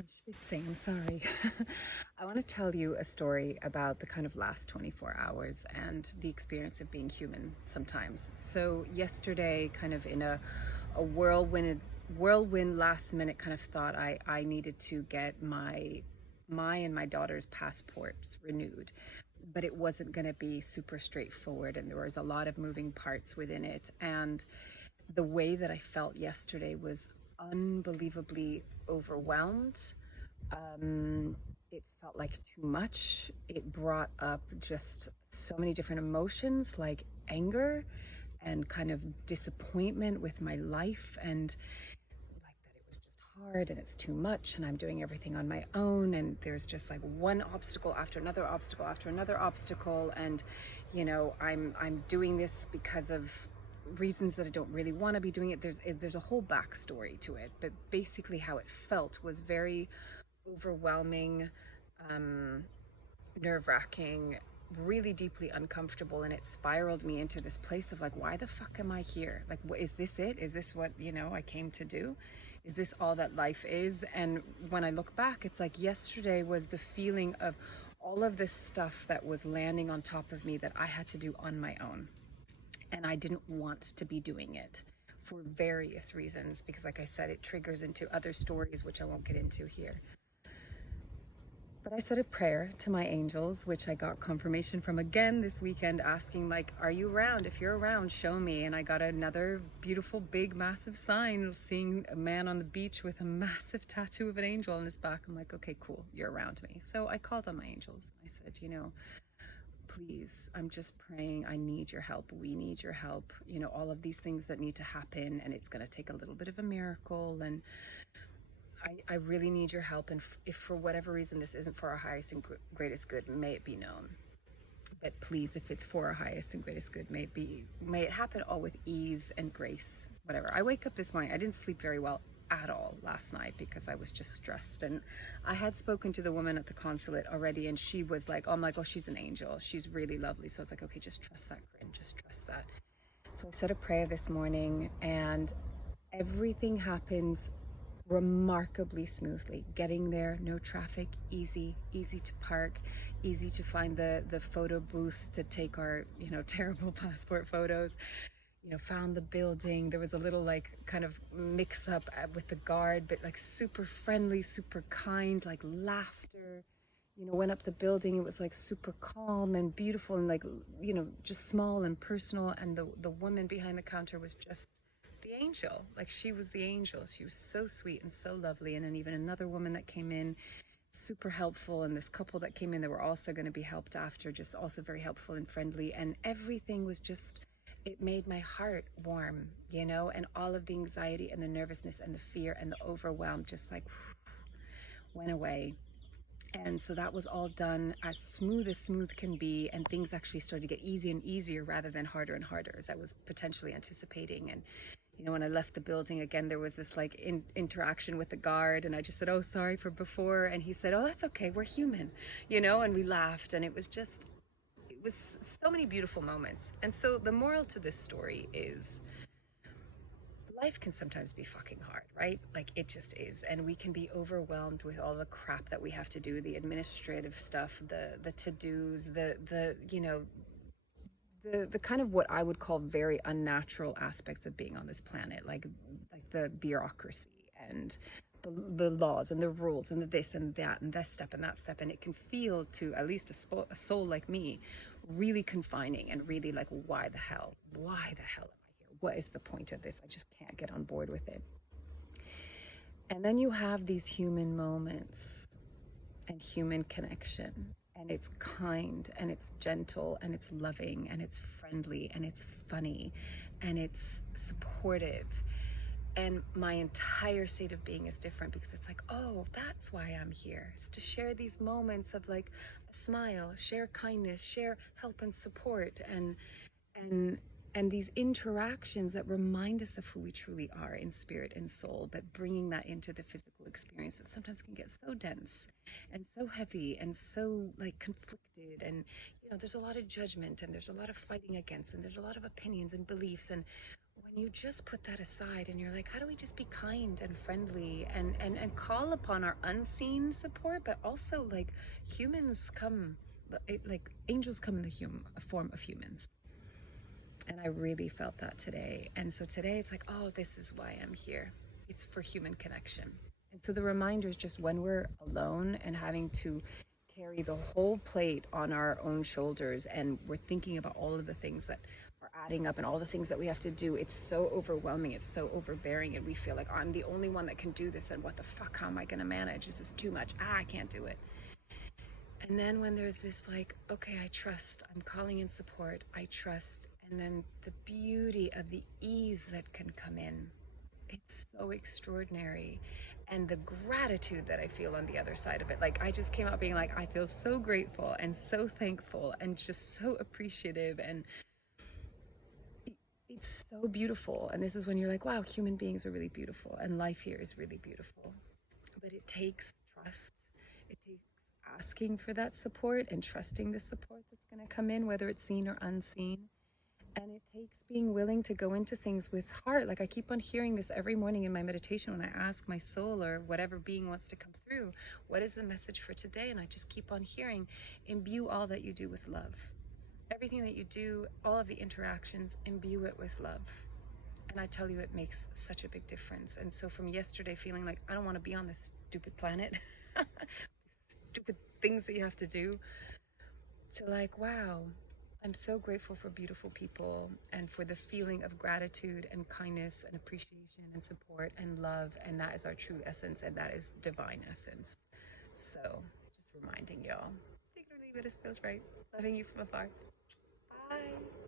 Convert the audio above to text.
I'm schwitzing, I'm sorry. I want to tell you a story about the kind of last 24 hours and the experience of being human sometimes. So, yesterday, kind of in a whirlwind last minute kind of thought, I needed to get my and my daughter's passports renewed. But it wasn't going to be super straightforward, and there was a lot of moving parts within it. And the way that I felt yesterday was unbelievably overwhelmed. It felt like too much. It brought up just so many different emotions like anger and kind of disappointment with my life, and like that it was just hard and it's too much and I'm doing everything on my own, and there's just like one obstacle after another obstacle after another obstacle, and I'm doing this because of reasons that I don't really want to be doing it. There's a whole backstory to it, but basically how it felt was very overwhelming, nerve-wracking, really deeply uncomfortable, and it spiraled me into this place of like, why the fuck am I here? Like, what is this? Is this what I came to do? Is this all that life is? And when I look back, it's like yesterday was the feeling of all of this stuff that was landing on top of me that I had to do on my own, and I didn't want to be doing it for various reasons, because like I said, it triggers into other stories which I won't get into here. But I said a prayer to my angels, which I got confirmation from again this weekend, asking like, are you around? If you're around, show me. And I got another beautiful, big, massive sign, seeing a man on the beach with a massive tattoo of an angel on his back. I'm like, okay, cool, you're around me. So I called on my angels. I said, please, I'm just praying. I need your help. We need your help. All of these things that need to happen, and it's going to take a little bit of a miracle. And I really need your help. And if for whatever reason this isn't for our highest and greatest good, may it be known. But please, if it's for our highest and greatest good, may it happen all with ease and grace, whatever. I wake up this morning, I didn't sleep very well at all last night because I was just stressed. And I had spoken to the woman at the consulate already, and she was like, oh, I'm like, oh, she's an angel. She's really lovely. So I was like, okay, just trust that, Corinne, just trust that. So I said a prayer this morning, and everything happens remarkably smoothly. Getting there, no traffic, easy to park, easy to find the photo booth to take our terrible passport photos. Found the building. There was a little like kind of mix up with the guard, but like super friendly, super kind, like laughter. Went up the building. It was like super calm and beautiful, and like just small and personal. And the woman behind the counter was just the angel. Like, she was the angel. She was so sweet and so lovely. And then even another woman that came in, super helpful, and this couple that came in that were also going to be helped after, just also very helpful and friendly. And everything was just, it made my heart warm, and all of the anxiety and the nervousness and the fear and the overwhelm just like went away. And so that was all done as smooth can be, and things actually started to get easier and easier rather than harder and harder, as I was potentially anticipating. And when I left the building again, there was this like interaction with the guard, and I just said, oh, sorry for before, and he said, oh, that's okay, we're human, and we laughed, and it was so many beautiful moments. And so the moral to this story is, life can sometimes be fucking hard, right? Like, it just is. And we can be overwhelmed with all the crap that we have to do, the administrative stuff, the to-dos, the kind of what I would call very unnatural aspects of being on this planet, like the bureaucracy and the laws and the rules and the this and that and this step and that step. And it can feel, to at least a soul like me, really confining and really like, why the hell am I here? What is the point of this? I just can't get on board with it. And then you have these human moments and human connection, and it's kind and it's gentle and it's loving and it's friendly and it's funny and it's supportive. And my entire state of being is different, because it's like, oh, that's why I'm here. It's to share these moments of like a smile, share kindness, share help and support, and these interactions that remind us of who we truly are in spirit and soul, but bringing that into the physical experience that sometimes can get so dense and so heavy and so like conflicted. And there's a lot of judgment, and there's a lot of fighting against, and there's a lot of opinions and beliefs. And when you just put that aside and you're like, how do we just be kind and friendly and call upon our unseen support, but also like humans come, like angels come in the form of humans. And I really felt that today. And so today it's like, oh, this is why I'm here. It's for human connection. And so the reminder is just when we're alone and having to carry the whole plate on our own shoulders and we're thinking about all of the things that are adding up and all the things that we have to do, it's so overwhelming, it's so overbearing, and we feel like I'm the only one that can do this, and what the fuck, how am I going to manage? This is too much. I can't do it. And then when there's this like, okay, I trust, I'm calling in support, I trust, and then the beauty of the ease that can come in, it's so extraordinary. And the gratitude that I feel on the other side of it, like I just came out being like, I feel so grateful and so thankful and just so appreciative, and it's so beautiful. And this is when you're like, wow, human beings are really beautiful and life here is really beautiful. But it takes trust. It takes asking for that support and trusting the support that's going to come in, whether it's seen or unseen. And it takes being willing to go into things with heart. Like I keep on hearing this every morning in my meditation when I ask my soul or whatever being wants to come through, what is the message for today? And I just keep on hearing, imbue all that you do with love. Everything that you do, all of the interactions, imbue it with love. And I tell you, it makes such a big difference. And so from yesterday feeling like I don't want to be on this stupid planet, stupid things that you have to do, to like, wow, I'm so grateful for beautiful people and for the feeling of gratitude and kindness and appreciation and support and love. And that is our true essence, and that is divine essence. So just reminding y'all, take it or leave it as feels right. Loving you from afar. Bye.